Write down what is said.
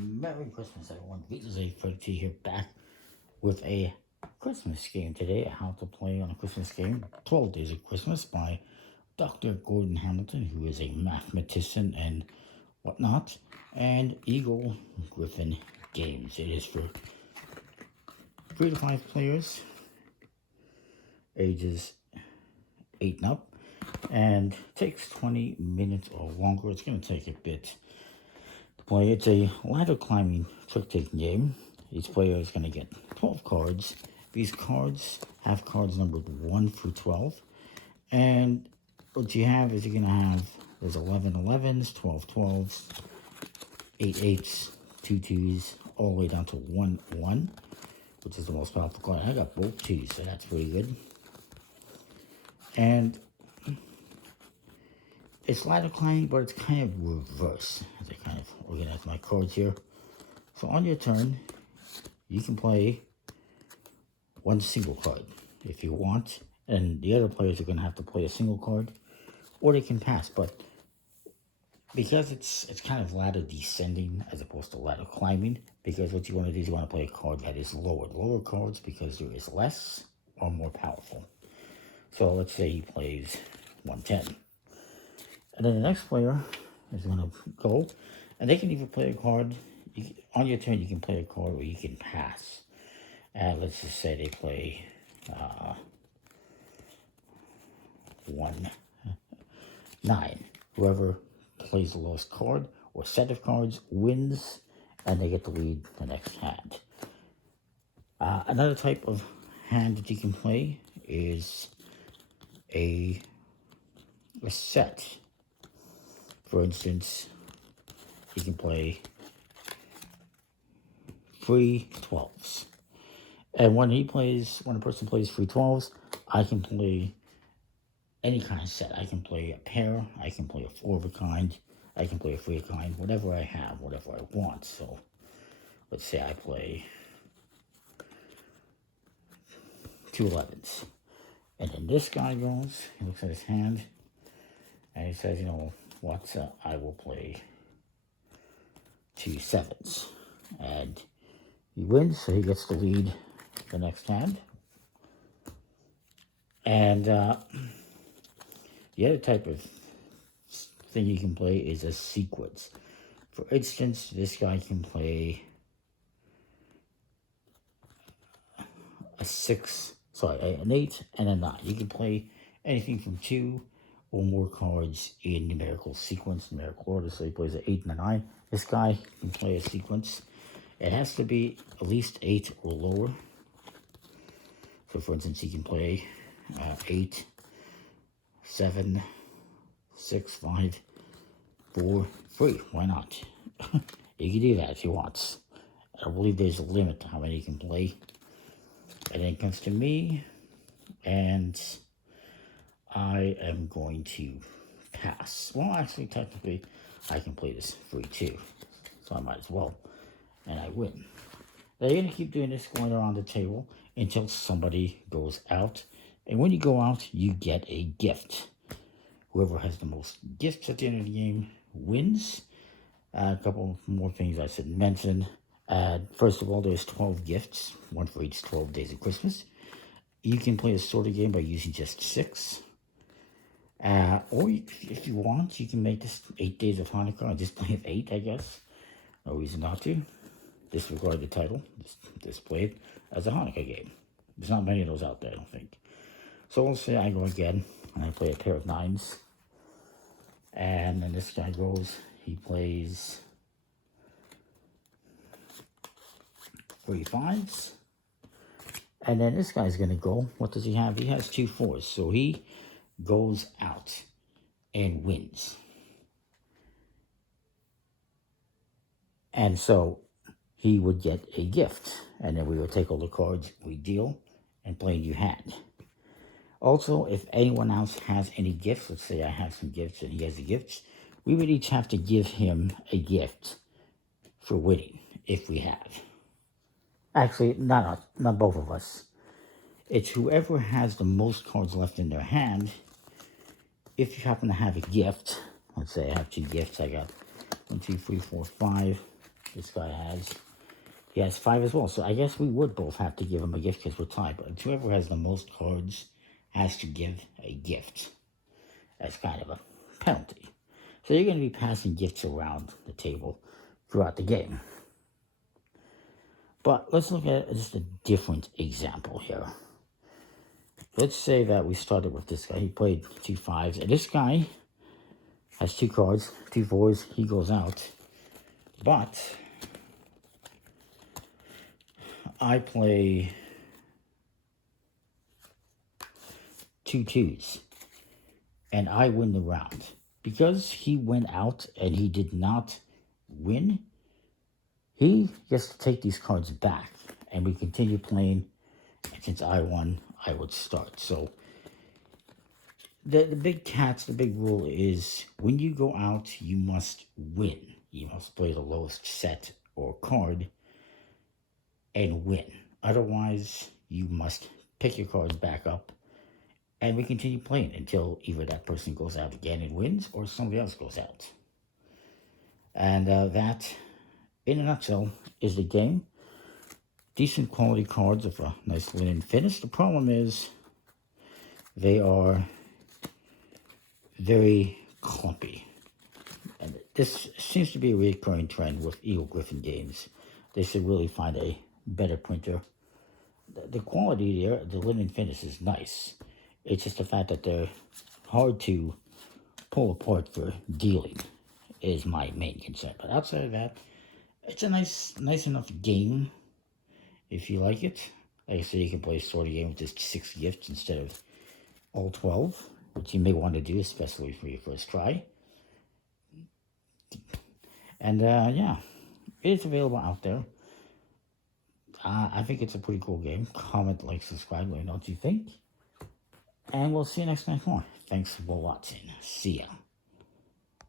Merry Christmas, everyone. This is A30 here back with a Christmas game today. How to play on a Christmas game, 12 Days of Christmas by Dr. Gordon Hamilton, who is a mathematician and whatnot, and Eagle Griffin Games. It is for 3 to 5 players, ages 8 and up, and takes 20 minutes or longer. It's going to take a bit to play. It's a ladder climbing trick-taking game. Each player is going to get 12 cards. These cards have cards numbered 1 through 12. And what you have is you're going to have, there's 11 11s, 12 12s, 8 8s, 2 2s, all the way down to 1 1, which is the most powerful card. I got both 2s, so that's pretty good. And it's ladder climbing, but it's kind of reverse. As I kind of organize my cards here. So on your turn, you can play one single card if you want, and the other players are going to have to play a single card, or they can pass. But because it's kind of ladder descending as opposed to ladder climbing, because what you want to do is you want to play a card that is lower cards because there is less or more powerful. So let's say he plays 110. And then the next player is going to go, and they can either play a card. On your turn, you can play a card or you can pass. And let's just say they play 1 9. Whoever plays the lowest card or set of cards wins, and they get to lead the next hand. Another type of hand that you can play is a set. For instance, you can play 3 12s. And when a person plays 3 12s, I can play any kind of set. I can play a pair, I can play a 4 of a kind, I can play a 3 of a kind, whatever I have, whatever I want. So let's say I play 2 11s. And then this guy goes, he looks at his hand, and he says, you know what, I will play 2 7s. And he wins, so he gets to lead the next hand. And the other type of thing you can play is a sequence. For instance, this guy can play an 8 and a 9. You can play anything from 2 or more cards in numerical sequence, numerical order. So he plays an 8 and a 9. This guy can play a sequence. It has to be at least 8 or lower. So for instance, he can play 8, 7, 6, 5, 4, 3. Why not? You can do that if he wants. I believe there's a limit to how many you can play. And then it comes to me, and I am going to pass. Well, actually, technically, I can play this free too, so I might as well. And I win. They're going to keep doing this, going around the table until somebody goes out. And when you go out, you get a gift. Whoever has the most gifts at the end of the game wins. A couple more things I should mention. First of all, there's 12 gifts, one for each 12 days of Christmas. You can play a sorted game by using just 6. Or if you want, you can make this 8 days of Hanukkah and just play with 8, I guess. No reason not to. Disregard the title. Just play it as a Hanukkah game. There's not many of those out there, I don't think. So let's say I go again, and I play a pair of 9s. And then this guy goes, he plays 3 5s. And then this guy's going to go, what does he have? He has 2 4s. So he goes out and wins. And so he would get a gift. And then we would take all the cards we deal and play a new hand. Also, if anyone else has any gifts, let's say I have some gifts and he has the gifts, we would each have to give him a gift for winning, if we have. Actually, not both of us. It's whoever has the most cards left in their hand. If you happen to have a gift, let's say I have 2 gifts. I got 1, 2, 3, 4, 5. This guy has. He has 5 as well. So I guess we would both have to give him a gift because we're tied. But whoever has the most cards has to give a gift. That's kind of a penalty. So you're going to be passing gifts around the table throughout the game. But let's look at just a different example here. Let's say that we started with this guy. He played 2 5s. And this guy has 2 cards, 2 4s. He goes out. But I play 2 2s. And I win the round. Because he went out and he did not win, he gets to take these cards back. And we continue playing. And since I won, I would start. So the big rule is when you go out, you must win. You must play the lowest set or card and win. Otherwise, you must pick your cards back up and we continue playing until either that person goes out again and wins or somebody else goes out. And that, in a nutshell, is the game. Decent quality cards of a nice linen finish. The problem is they are very clumpy. And this seems to be a recurring trend with Eagle Griffin games. They should really find a better printer. The quality there, the linen finish is nice. It's just the fact that they're hard to pull apart for dealing is my main concern. But outside of that, it's a nice enough game if you like it. Like I said, you can play a sort of game with just 6 gifts instead of all 12, which you may want to do, especially for your first try. And yeah, it is available out there. I think it's a pretty cool game. Comment, like, subscribe, let me know what you think. And we'll see you next time for more. Thanks for watching. See ya.